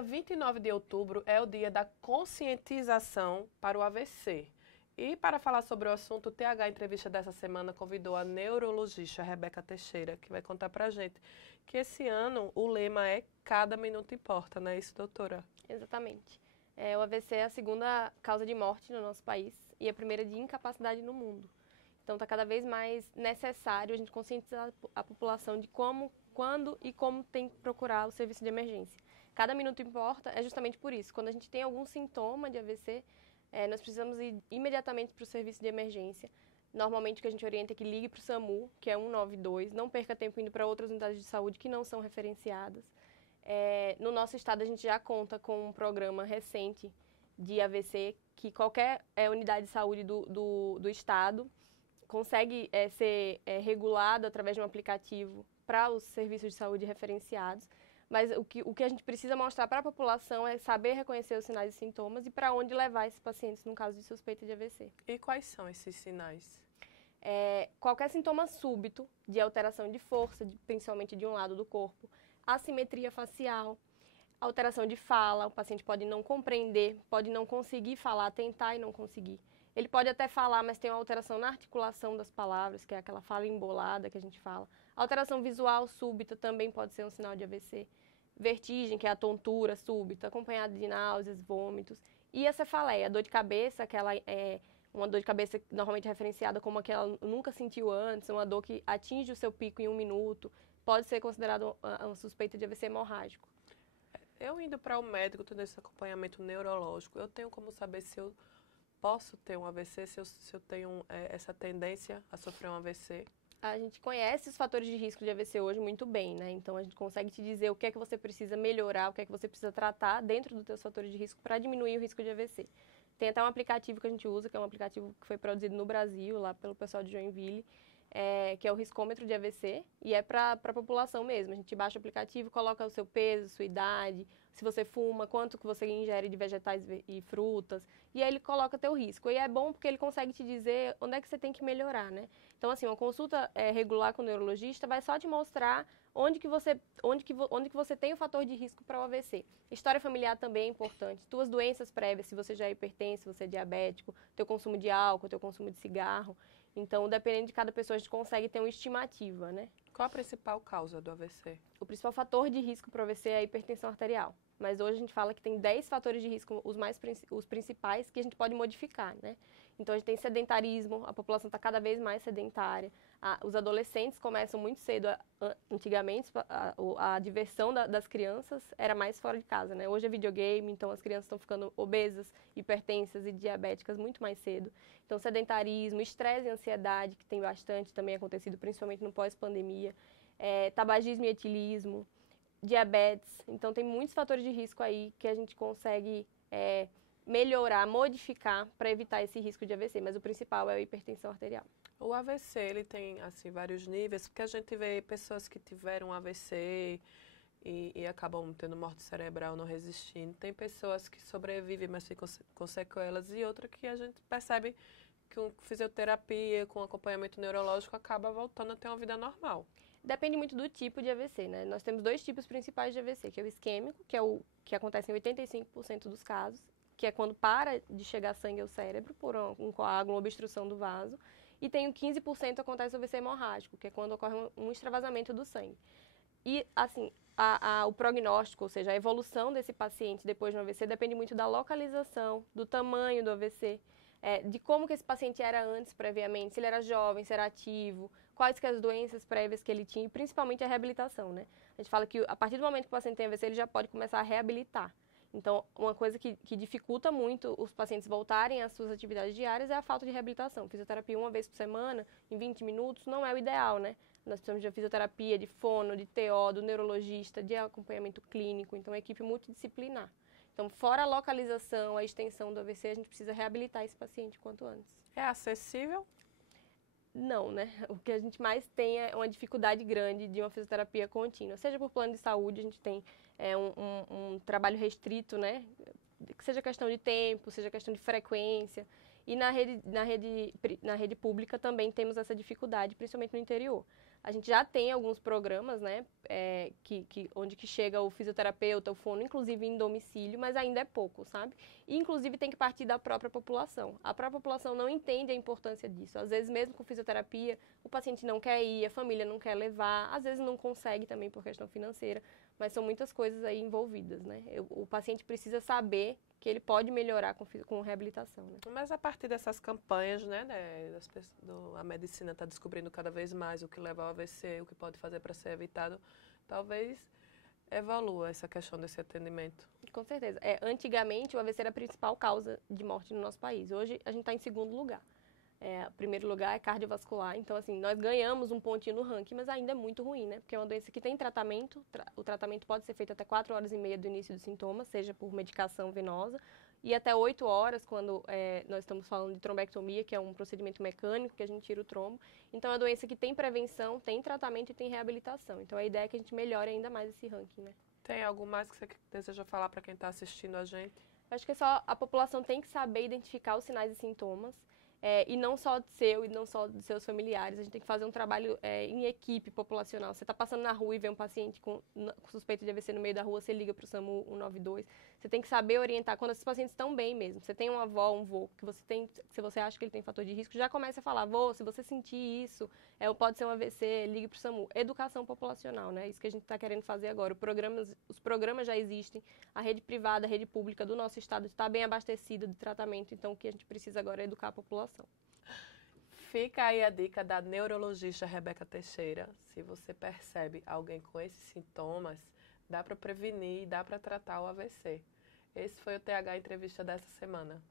dia 29 de outubro é o dia da conscientização para o AVC. E para falar sobre o assunto, o TH Entrevista dessa semana convidou a neurologista Rebeca Teixeira, que vai contar pra gente que esse ano o lema é Cada Minuto Importa, não é isso, doutora? Exatamente. O AVC é a segunda causa de morte no nosso país e a primeira de incapacidade no mundo. Então está cada vez mais necessário a gente conscientizar a população de como, quando e como tem que procurar o serviço de emergência. Cada minuto importa é justamente por isso. Quando a gente tem algum sintoma de AVC, nós precisamos ir imediatamente para o serviço de emergência. Normalmente o que a gente orienta é que ligue para o SAMU, que é 192, não perca tempo indo para outras unidades de saúde que não são referenciadas. No nosso estado a gente já conta com um programa recente de AVC, que qualquer unidade de saúde do estado consegue ser regulado através de um aplicativo para os serviços de saúde referenciados. Mas o que a gente precisa mostrar para a população é saber reconhecer os sinais e sintomas e para onde levar esses pacientes no caso de suspeita de AVC. E quais são esses sinais? Qualquer sintoma súbito de alteração de força, principalmente de um lado do corpo, assimetria facial, alteração de fala, o paciente pode não compreender, pode não conseguir falar, tentar e não conseguir. Ele pode até falar, mas tem uma alteração na articulação das palavras, que é aquela fala embolada que a gente fala. Alteração visual súbita também pode ser um sinal de AVC. Vertigem, que é a tontura súbita, acompanhada de náuseas, vômitos. E a cefaleia, a dor de cabeça, que ela é uma dor de cabeça normalmente referenciada como a que ela nunca sentiu antes, uma dor que atinge o seu pico em 1 minuto, pode ser considerado uma suspeita de AVC hemorrágico. Eu indo para o médico, tendo esse acompanhamento neurológico, eu tenho como saber se eu posso ter um AVC, se eu tenho essa tendência a sofrer um AVC? A gente conhece os fatores de risco de AVC hoje muito bem, né? Então a gente consegue te dizer o que é que você precisa melhorar, o que é que você precisa tratar dentro dos teus fatores de risco para diminuir o risco de AVC. Tem até um aplicativo que a gente usa, que é um aplicativo que foi produzido no Brasil, lá pelo pessoal de Joinville, que é o riscômetro de AVC, e é para a população mesmo. A gente baixa o aplicativo, coloca o seu peso, sua idade, se você fuma, quanto que você ingere de vegetais e frutas, e aí ele coloca teu risco. E é bom porque ele consegue te dizer onde é que você tem que melhorar, né? Então, assim, uma consulta regular com o neurologista vai só te mostrar onde que você tem o fator de risco para o AVC. História familiar também é importante. Tuas doenças prévias, se você já é hipertenso, se você é diabético, teu consumo de álcool, teu consumo de cigarro. Então, dependendo de cada pessoa, a gente consegue ter uma estimativa, né? Qual a principal causa do AVC? O principal fator de risco para o AVC é a hipertensão arterial. Mas hoje a gente fala que tem 10 fatores de risco, os principais, que a gente pode modificar, né? Então a gente tem sedentarismo, a população está cada vez mais sedentária. Os adolescentes começam muito cedo. Antigamente, a diversão das crianças era mais fora de casa, né? Hoje é videogame, então as crianças estão ficando obesas, hipertensas e diabéticas muito mais cedo. Então sedentarismo, estresse e ansiedade, que tem bastante também acontecido, principalmente no pós-pandemia. Tabagismo e etilismo, diabetes. Então, tem muitos fatores de risco aí que a gente consegue melhorar, modificar para evitar esse risco de AVC, mas o principal é a hipertensão arterial. O AVC, ele tem, assim, vários níveis, porque a gente vê pessoas que tiveram AVC e acabam tendo morte cerebral não resistindo. Tem pessoas que sobrevivem, mas ficam com sequelas, e outra que a gente percebe que com fisioterapia, com acompanhamento neurológico, acaba voltando a ter uma vida normal. Depende muito do tipo de AVC, né? Nós temos 2 tipos principais de AVC, que é o isquêmico, que é o que acontece em 85% dos casos, que é quando para de chegar sangue ao cérebro por um coágulo, uma obstrução do vaso, e tem o 15% que acontece o AVC hemorrágico, que é quando ocorre um extravasamento do sangue. E, assim, o prognóstico, ou seja, a evolução desse paciente depois de um AVC depende muito da localização, do tamanho do AVC, de como que esse paciente era antes, previamente, se ele era jovem, se era ativo, quais que as doenças prévias que ele tinha, e principalmente a reabilitação, né? A gente fala que a partir do momento que o paciente tem AVC, ele já pode começar a reabilitar. Então, uma coisa que dificulta muito os pacientes voltarem às suas atividades diárias é a falta de reabilitação. Fisioterapia 1 vez por semana, em 20 minutos, não é o ideal, né? Nós precisamos de fisioterapia, de fono, de TO, do neurologista, de acompanhamento clínico, então, é uma equipe multidisciplinar. Então, fora a localização, a extensão do AVC, a gente precisa reabilitar esse paciente quanto antes. É acessível? Não, né? O que a gente mais tem é uma dificuldade grande de uma fisioterapia contínua. Seja por plano de saúde, a gente tem um trabalho restrito, né? Que seja questão de tempo, seja questão de frequência. E na rede pública também temos essa dificuldade, principalmente no interior. A gente já tem alguns programas, né, onde que chega o fisioterapeuta, o fono, inclusive em domicílio, mas ainda é pouco, sabe? E, inclusive, tem que partir da própria população. A própria população não entende a importância disso. Às vezes, mesmo com fisioterapia, o paciente não quer ir, a família não quer levar, às vezes não consegue também por questão financeira, mas são muitas coisas aí envolvidas, né? O paciente precisa saber que ele pode melhorar com reabilitação, né? Mas a partir dessas campanhas, né, a medicina está descobrindo cada vez mais o que leva ao AVC, o que pode fazer para ser evitado, talvez evolua essa questão desse atendimento. Com certeza. Antigamente, o AVC era a principal causa de morte no nosso país. Hoje, a gente está em segundo lugar. O primeiro lugar é cardiovascular. Então, assim, nós ganhamos um pontinho no ranking, mas ainda é muito ruim, né? Porque é uma doença que tem tratamento. O tratamento pode ser feito até 4 horas e meia do início dos sintomas, seja por medicação venosa, e até 8 horas, quando nós estamos falando de trombectomia, que é um procedimento mecânico que a gente tira o trombo. Então, é uma doença que tem prevenção, tem tratamento e tem reabilitação. Então, a ideia é que a gente melhore ainda mais esse ranking, né? Tem algo mais que você deseja falar para quem está assistindo a gente? Acho que a população tem que saber identificar os sinais e sintomas. E não só do seu e não só dos seus familiares. A gente tem que fazer um trabalho em equipe populacional. Você está passando na rua e vê um paciente com suspeito de AVC no meio da rua, você liga para o SAMU 192. Você tem que saber orientar quando esses pacientes estão bem mesmo. Você tem uma avó, um vô, se você acha que ele tem fator de risco, já comece a falar, vô, se você sentir isso, pode ser um AVC, ligue para o SAMU. Educação populacional, né? Isso que a gente está querendo fazer agora. Os programas já existem, a rede privada, a rede pública do nosso estado está bem abastecida de tratamento, então o que a gente precisa agora é educar a população. Fica aí a dica da neurologista Rebeca Teixeira. Se você percebe alguém com esses sintomas, dá para prevenir e dá para tratar o AVC. Esse foi o TH Entrevista dessa semana.